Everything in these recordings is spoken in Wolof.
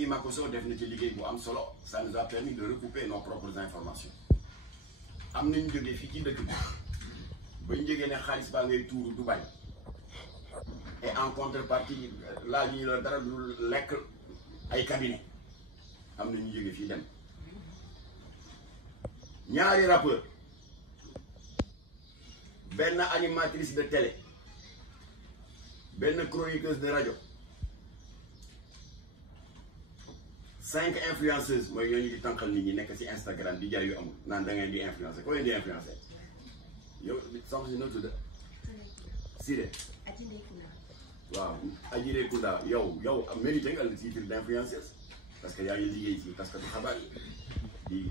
famille Makosso def na ci liggéey bu am solo, ça nous a permis de recouper nos propres informations. am nañu jógee fii ci dëkk bi bañ jógee ne xaalis baa ngay tuuru Dubaï et en contrepartie laaj ñu la dara lu lekk ay cabinet am nañu jógee fii dem ñaari rappeur benn animatrice de télé benn chroniqueuse de radio 5 influenceuses mooy ñooñu di tànqal nit ñi nekk ci Instagram di jaay yu amul naan da ngeen di influencer ko leen di influencer yow soxna si noo tudd Siré waaw Adjire Kounda yow mérité nga le titre d'influenceuse parce que yaa ngi liggéey ci taskatu xabaar yi di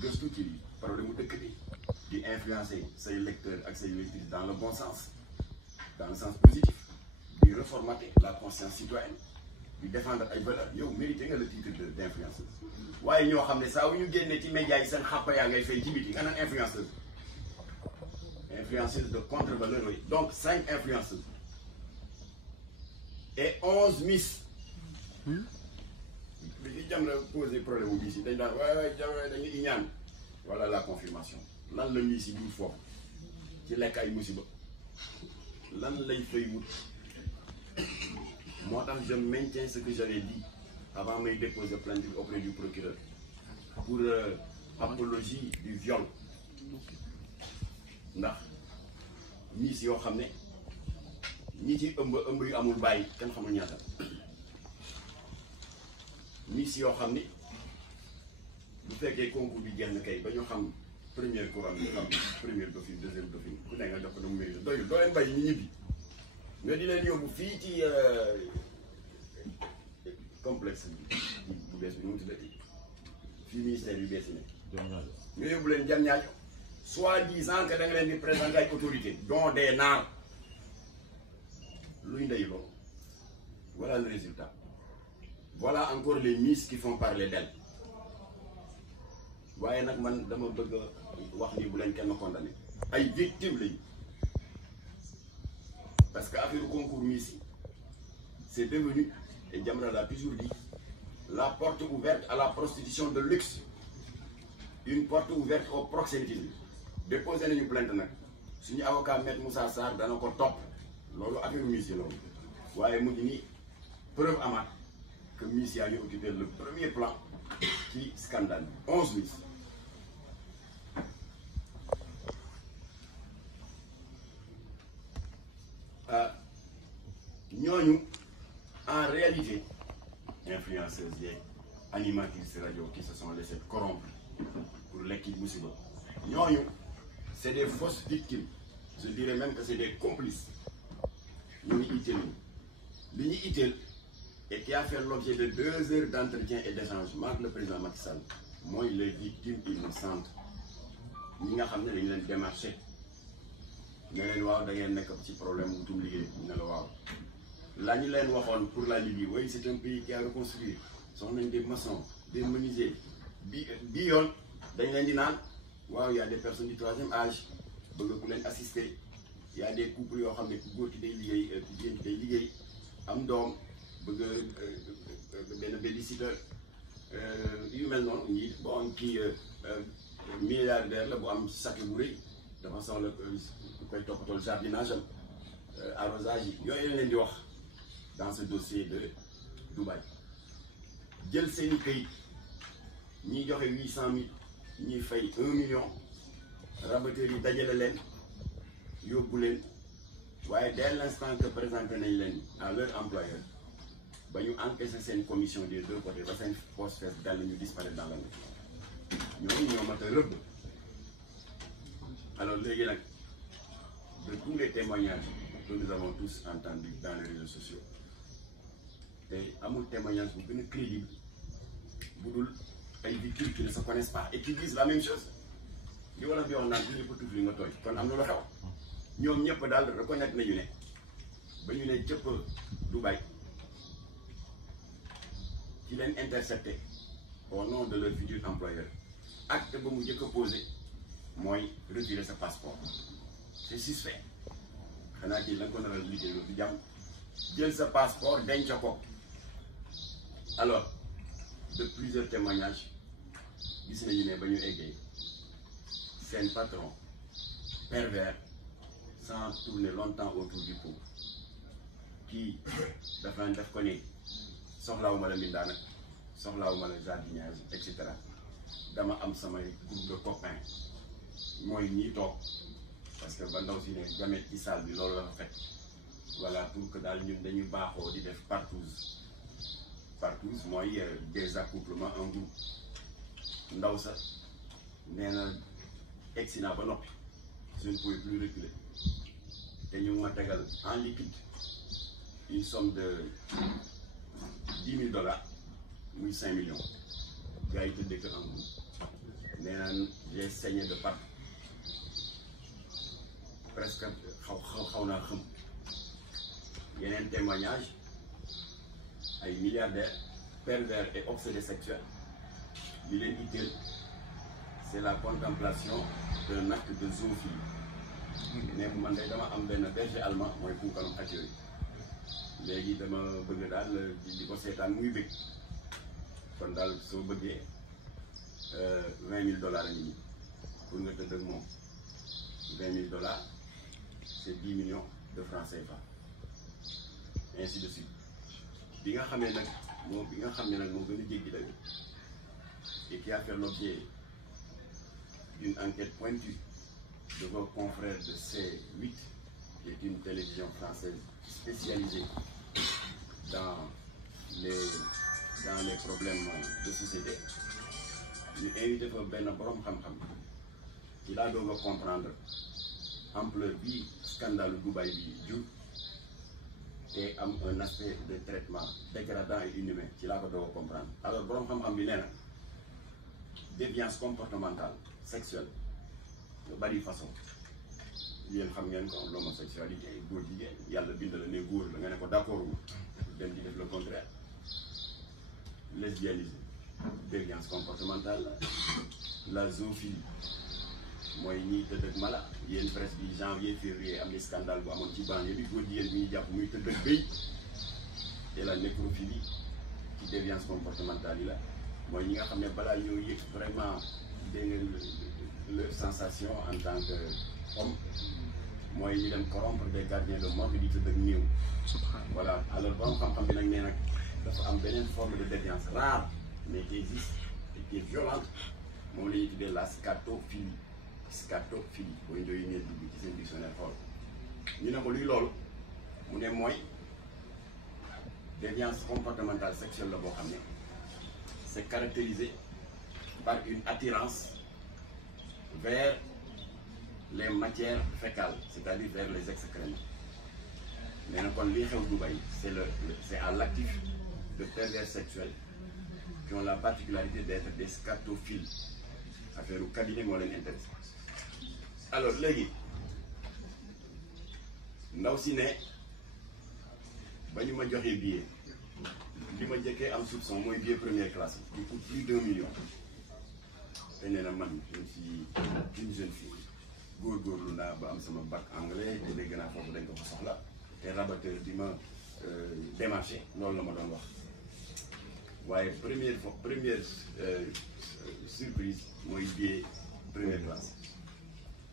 gëstu ci problème mu dëkk bi di influencer say lecteurs ak say lectrices dans le bon sens dans le sens positif di reformater la conscience citoyenne di défendre ay valeurs yow mérité nga le titre d'influenceuse waaye ñoo xam ne saa wu ñu génnee ci médias yi seen xàppa yaa ngay fay ci biti nga naan influenceuse de contre-valeurs yi donc 5 influenceuses et 11 miss bi ci jam la posé problème bu miss yi dañ daan waaye dañuy iñaan voilà la confirmation lan la miss yi dul foofu ci lekk ay musiba lan lay fay wut moo tax je maintiens ce que j'avais dit avant may déposer plainte auprès du procureur pour apologie du viol ndax miss yoo xam ne ñi ci ëmb yu amul bàyyi kenn xamul ñaata miss yoo xam ni bu fekkee concours bi jeex na kay ba ñu xam première couronne ñu xam première dauphine deuxième dauphine ku ne nga jox ko na mu mérite doyul doo leen bàyyi ñu ñibbi mais di leen yóbbu fii ci complexe bu bees bi nu mu tuddati fii ministère yu bees yi ne nga yóbbu leen jam ñaajo soi-disant que da nga leen di présenter ay autorités dont des naar luy ndey loolu voilà le résultat voilà encore les miss qui font parler d'elles waaye nag man dama bëgg wax ni bu leen kenn condamné ay victimes lañu parce que affaire concours miss yi c'est devenu et Jamra l'a toujours dit la porte ouverte à la prostitution de luxe une porte ouverte au proxénétisme déposé nañu plainte nag suñu avocat maître Moussa Sarr dana ko topp loolu affaire miss yi loolu waaye mujj ni preuve amaat que miss yaa ngi occupé le premier plan ci scandale bi 11 miss ñooñu en réalité influenceuses yeeg animatrices radio qui se sont laissés corrompre pour lekki musiba ñooñu c'est des fausses victimes je dirais même que c'est des complices ñu ngi itteel li ñu itteel et qui a fait l'objet de 2 heures d'entretien et d'échange avec le président Macky Sall mooy les victimes innocentes ñi nga xam ne dañu leen démarché ne leen waaw da ngeen nekk ci problème wutum liggéey ne la waaw la ñu leen waxoon pour la Libye oui c'est un pays qui a reconstruit soxla nañ des maçons des menuisiers bi yoon dañ leen di naan waaw y a des personnes du 3e âge bëgg ku leen assister y a des couples yoo xam ne ku góor ki day liggéey ku jigéen ki day liggéey am doom bëgg benn babysitter yu mel noonu ñi bon kii milliardaire la bu am sac bu rëy dafa soxla koy toppatoo jardinage am arrosage yi yooyu leen di wax dans ce dossier de Dubaï jël seeni këyit ñiy joxe 800 000 ñiy fay 1 million rabatteurs yi dajale leen yóbbu leen waaye dès l'instant que présenté nañ leen à leur employeur ba ñu encaissé seen commission des 2 côtés ba seen poste fees dal ñu disparaître dans la nuit ñooñu ñoo mat a rëbb alors léegi nag de tous les témoignages que nous avons tous entendus dans les réseaux sociaux te amul témoignage bu gën a crédible bu dul ay victimes qui ne se connaissent pas et qui disent la même chose li wala bi wax naan bu ñëpp tuuf li nga tooy kon am na lu xew ñoom ñëpp daal reconnaître nañu ne ba ñu ne cëpp Dubaï ci leen intercepté au nom de leur futur employeur acte ba mu njëkk a posé mooy retirer sa passeport c'est suspect xanaa kii la nga ko nar a liggéey du jàmm jël sa passeport denc ko alors de plusieurs témoignages gis nañu ne ba ñu eggee seen patron pervers sans tourner longtemps autour du pot kii dafa def ko ni soxlawuma la mbindaan ak soxlawuma la jardinage et cetera dama am samay groupe de copains mooy ñii toog parce que ba ndaw si ne jamet ci salle bi loolu la fa fekk voilà pour que daal ñun dañuy baaxoo di def partouze mooy des accouplements en groupe ndaw sa nee na egsi naa ba noppi je ne pouvais plus reculer te ñu ma tegal en liquide une somme de $10,000 muy 5 millions gars yi tëddee ko en groupe nee na j'ai saigné de partout presque xaw naa xam yeneen témoignage ay milliardaires pervers et obsédés sexuels li leen itteel c'est la contemplation d'un acte de zoophilie ne man day dama am benn berger allemand mooy kuukalam ak yooyu léegi dama bëgg daal di ko seetaan muy bëgg kon daal soo bëggee $20,000 a ngi nii pour nga tëdd ak moom $20,000 c'est 10 millions de francs CFA ainsi de suite bi nga xamee nag moo gën a jéggi dañu et qui a fait l'objet d'une enquête pointue de vos confrères de C8 qui est une télévision française spécialisée dans les problèmes de société ñu invité fa benn borom xam-xam ci laa doog a comprendre ampleur bi scandale Dubaï bi jur te am un aspect de traitement dégradant et inhumain ci laa ko doog a comprendre alors borom xam-xam bi nee na déviance comportementale sexuelle de bari façon yéen xam ngeen ko l'homosexualité góor jigéen yàlla bind la ne góor la nga ne ko d'accord wu dem di def le contraire lesbianisme déviance comportementale la zoophilie mooy ñiy tëdd ak mala yéen presse bi janvier février am ni scandale bu amoon ci banlieue bi góor jigéen bi ñuy jàpp muy tëdd ak béy et la nécrophilie ci déviance comportementale yi la mooy ñi nga xam ne balaa ñoo yëg vraiment dégg ngeen leur sensation en tant que homme mooy ñu dem corrompre des gardiens de morgue di tëdd ak néew voilà alors borom xam-xam bi nag nee nag dafa am beneen forme de déviance rare mais qui existe et qui est violente moom la ñuy tuddee la scatophilie booy ndoyu ngeen dugg ci seen dictionnaire xool ñu ne ko luy loolu mu ne mooy déviance comportementale sexuelle la boo xam ne c'est caractérisé par une attirance vers les matières fécales, c'est-à-dire vers les excréments. Mais kon li xew Dubaï, c'est à l'actif de pervers sexuels qui ont la particularité d'être des scatophiles. Affaire au cabinet moo leen intéressé. Alors léegi ndaw si ne ba ñu ma joxee billet li ma njëkkee am soupçon mooy billet première classe qui coûte plus d'1 million. te nee na man je suis une jeune fille góorgóorlu naa ba am sama bac anglais te dégg naa foofu dañ ko fa soxla te rabatteur bi ma démarché loolu la ma doon wax waaye première surprise mooy billet première classe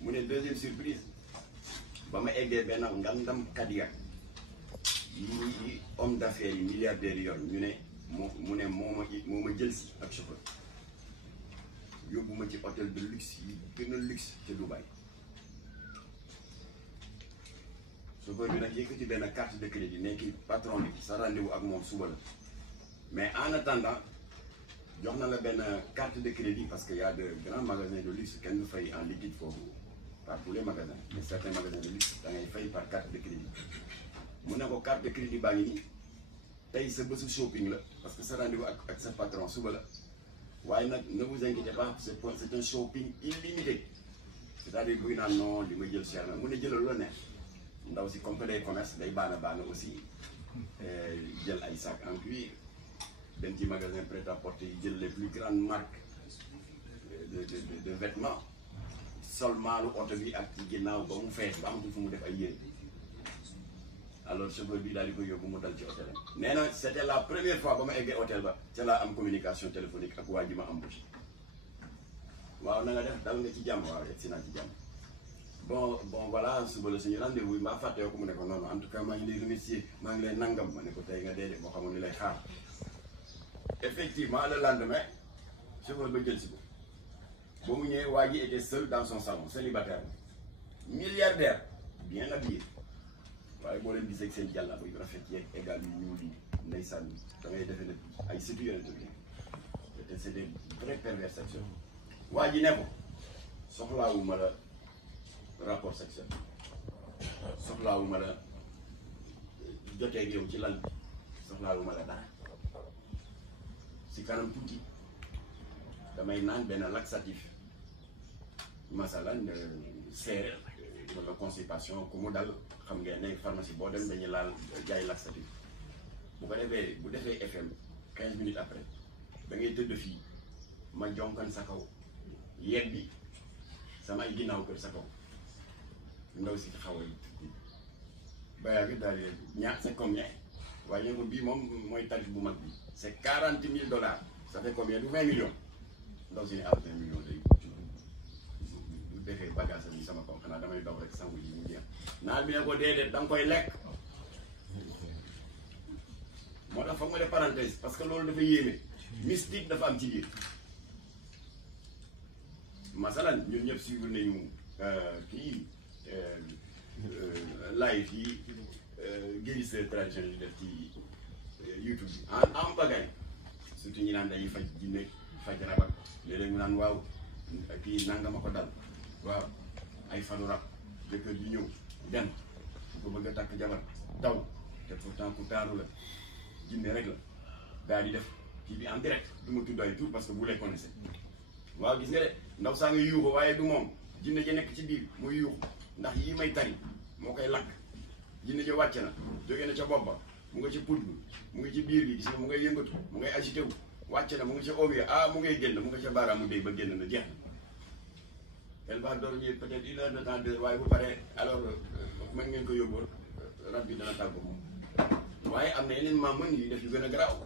mu ne deuxième surprise ba ma eggee benn ngandam Cadillac yi homme d'affaires yi milliardaires yi yor ñu ne mu ne moo ma jël si ak chauffeur yóbbu ma ci hôtel de luxe yi gën a luxe ca Dubaï chauffeur bi nag yëkkati benn carte de crédit nekki patron bi sa rendez-vous ak moom suba la mais en attendant jox na la benn carte de crédit parce que y a de grands magasins de luxe kenn du fay en liquide foofu par tous les magasins mais certains magasins de luxe da ngay fay par carte de crédit mu ne ko carte de crédit baa ngi nii tey sa bésu shopping la parce que sa rendez-vous ak sa patron suba la waaye nag ne vous inquiétez pas c'est un shopping illimité c'est-à-dire buy naan non li ma jël cher na mu ne jëlal lu la neex ndaw si comme que day commerce day baana aussi jël ay sac en cuir dem ci magasin prêt-à-porter yi jël les plus grandes marques de vêtements sol maalu oto bi ak ci ginnaaw ba mu fees ba amatul fu mu def ay yére alors chauffeur bi daal di koy yóbbu mu dal ci hôtel nee na c'était la première fois ba ma eggee hôtel ba ca laa am communication téléphonique ak waa ji ma embauché waaw na nga def dal nga ci jàmm waaw egg si naa ci jàmm bon voilà suba la suñu rendez-vous mbaa fàtte ko mu ne ko noonu en tout cas maa ngi lay remercier maa ngi lay nangam ma ne ko tey nga dee de moo xamoon ni lay xaar effectivement le lendemain chauffeur ba jël si ko ba mu ñëwee waa ji était seul dans son salon célibataire milliardaire bien habillé waaye boo leen gisee seen jàlla ba yu rafet yeeg égal yu ñuul yi ndeysaan da ngay defee ne ay surtout yonent bi te c'est des vraies perversations waa ji ne ko soxlaawuma la rapport sexuel soxlaawuma la jotee ak yow ci lal bi soxlaawuma la dara si kanam tuuti damay naan benn laxatif masalan séeréer wala constipation ku mu dal xam ngeen ne pharmacie boo dem dañuy laal jaay laxatif bu ko defee bu defee FM 15 minutes après da ngay tëdd fii ma jonkan sa kaw yegg bi samay ginnaaw kër sa kaw ndaw si xaw a bayaa bi daal di ñaar c'est combien waaye ñoo ko bii moom mooy tarif bu mag bi c'est $40,000 ça fait combien du 20 millions ndaw si ne 20 millions day bu defee bagage bi sama kaw xanaa damay daw rek sangu yi mu jeex naar bi ne ko déedéet da nga koy lekk moo tax foog nga def parenthèse parce que loolu dafa yéeme mystique dafa am ci biir masalan ñun ñëpp suivre nañu kii live yi guérisseur traditionnel yi def ci YouTube bi en bagay surtout ñi naan dañuy faj jinne faj rabak léeg-léeg ñu naan waaw kii nangama ko dal waaw ay fanu rab jëkkër ji ñëw dem su ko bëgg a takk jabar daw te pourtant ku taaru la jinne rek la daal di def kii bi en direct du ma tudd ay tur parce que vous les connaissez waaw gis nga de ndaw saa nga yuuxu waaye du moom jinne ja nekk ci biir muy yuuxu ndax yii may tari moo koy lakk jinne ja wàcce na jóge na ca bopp ba mu nga ci put bi mu ngi ci biir bi gis nga mu ngay yëngatu mu ngay agité wu wàcce na mu ngi ca obi mu ngay génn mu nga ca baaraamu dégg ba génn na jeex na elle va dormir peut-être 1 heure de temps 2 waaye bu paree alors mën ngeen ko yóbbu rab bi dana tàggu moom waaye am na yeneen maam mën yi def yu gën a garaaw